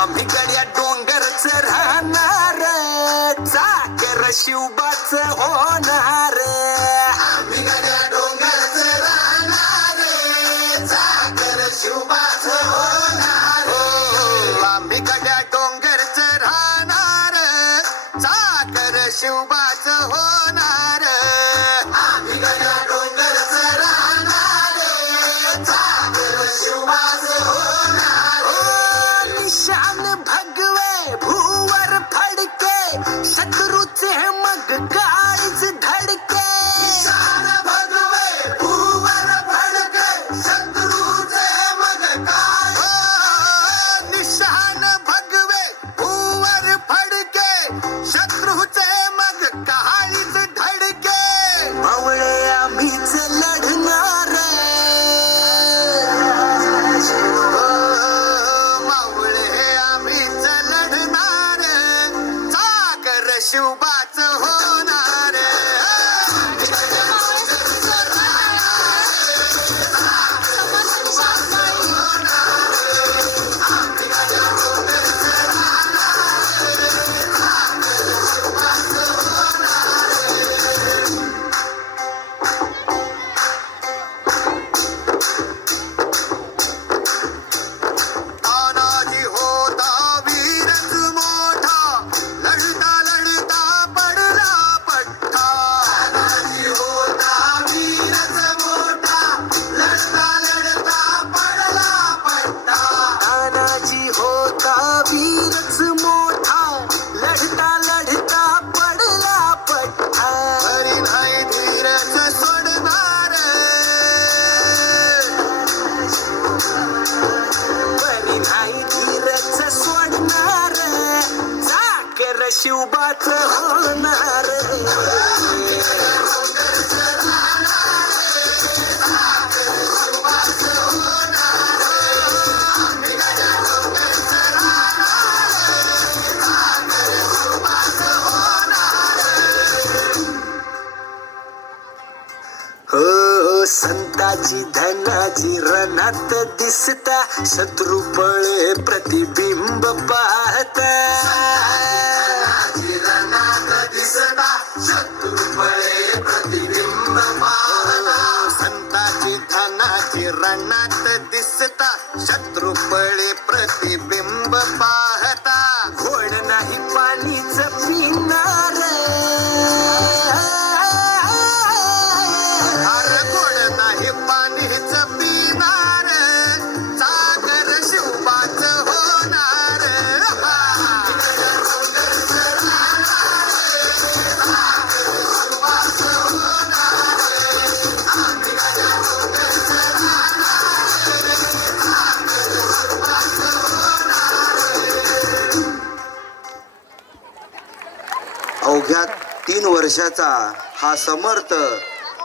आम्ही गड्या डोंगरच राहणार, चाकर शिवबाच होणार. आम्ही गड्या डोंगरच राहणार, चाकर शिवबाच होणार. आम्ही गड्या डोंगरच राहणार, चाकर शिवबाच होणार. आम्ही गड्या डोंगरच राहणार, चाकर शिवबाच होणार. निशान भगवे भूवर फडके, शत्रूचे मग काळीच धडके. निशान भगवे भूवर फडके, शत्रूचे मग काय. निशान भगवे भूवर फडके, शत्रूचे मग काळीच धडके. मावळे आम्हीच लढणार, मावळे आम्हीच लढणार, चाकर शिवबाच होणार. तानाजी होता वीरच मोठा, लढता लढता पडला पट्टा. तानाजी होता वीरच मोठा, लढता लढता पडला पट्टा. तानाजी होता वीरच मोठा, लढता लढता पडला पट्टा. हरी नाही धीरच सोडणार, बरी नाही धीरच सोडणार, चाकर शिवबाच होणार. हो संताची धनाची रणात दिसता, शत्रू पळे प्रतिबिंब पाहता. तानाजी रणात दिसता, शत्रू पळे प्रतिबिंब पाहता. संताची धनाची रणात दिसता, शत्रू पळे प्रतिबिंब पाहता. घोड नाही पाणीच पिणार, अरे घोड नाही पाणीच पिणार, चाकर शिवबाच होणार. अवघ्या 3 वर्षाचा हा समर्थ